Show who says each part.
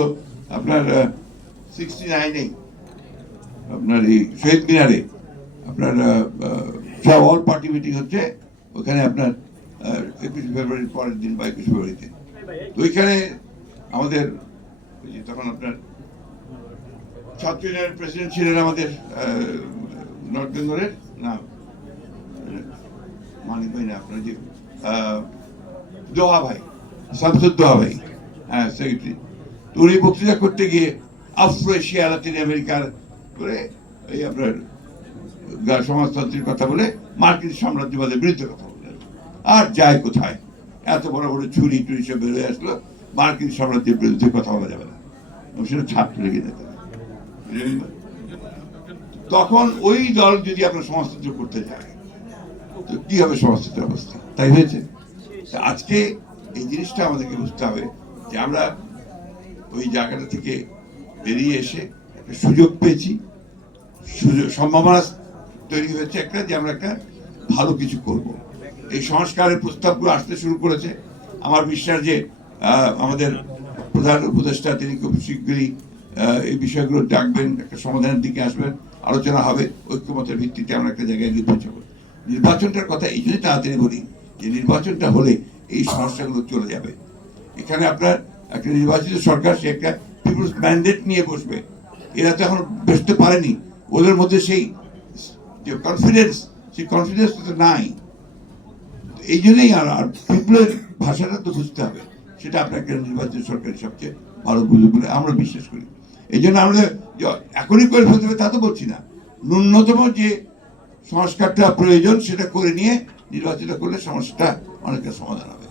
Speaker 1: তো আপনার সিক্সটি নাইনে আপনার এই শহীদ মিনারে, আপনার অল পার্টি মিটিং হচ্ছে, ওখানে আপনার একুশ ফেব্রুয়ারির পরের দিন বা একুশ ফেব্রুয়ারিতে। ওইখানে আমাদের তখন আপনার ছাত্র ইউনিয়নের প্রেসিডেন্ট ছিলেন আমাদের নর্থ বেঙ্গলের না, মানিক ভাই না, আপনার যে দোহা ভাই শামসুদ দোহা ভাই হ্যাঁ সেক্রেটারি উনি বক্তৃতা করতে গিয়ে আফ্রো এশিয়া লাতিন আমেরিকার করে এই আপনার সমাজতন্ত্রের কথা বলে মার্কিন সাম্রাজ্যবাদের বিরুদ্ধে কথা বললেন আর যায় কোথায়? এত বড় বড় ছুরি টুরি সব বেরোয় আসলো, মার্কিন সাম্রাজ্যের বিরুদ্ধে কথা বলা যাবে না। সেটা লেগে যেতে তখন ওই দল যদি আপনার সমাজতন্ত্র করতে যায় তো কি হবে সমাজতন্ত্রের অবস্থা? তাই হয়েছে? আজকে এই জিনিসটা আমাদেরকে বুঝতে হবে যে আমরা ওই জায়গাটা থেকে বেরিয়ে এসে একটা সুযোগ পেয়েছি। সুযোগ, সম্ভাবনা তৈরি হয়েছে একটা যে আমরা একটা ভালো কিছু করব। এই সংস্কারের প্রস্তাবগুলো আসতে শুরু করেছে। আমার বিশ্বাস যে আমাদের প্রধান উপদেষ্টা তিনি খুব শীঘ্রই এই বিষয়গুলো ডাকবেন, একটা সমাধানের দিকে আসবেন। আলোচনা হবে, ঐক্যমতের ভিত্তিতে আমরা একটা জায়গায় গিয়ে পৌঁছাবো নির্বাচনটার কথা এই জন্যই তাড়াতাড়ি বলি যে, নির্বাচনটা হলে এই সমস্যাগুলো চলে যাবে। এখানে আপনার একটা নির্বাচিত সরকার, সে একটা পিপুলস ম্যান্ডেট নিয়ে বসবে। এরা তো এখন বসতে পারেনি। ওদের মধ্যে সেই যে কনফিডেন্স সেই কনফিডেন্স তো নাই। এই জন্যই আর পিপুলের ভাষাটা তো বুঝতে হবে। সেটা আপনাকে নির্বাচিত সরকারের সবচেয়ে ভালো বুঝবে বলে আমরা বিশ্বাস করি। এই জন্য আমরা এখনই করে ফেলতে হবে তা তো বলছি না। ন্যূনতম যে সংস্কারটা প্রয়োজন, সেটা করে নিয়ে নির্বাচিত করলে সমস্যাটা অনেকটা সমাধান হবে।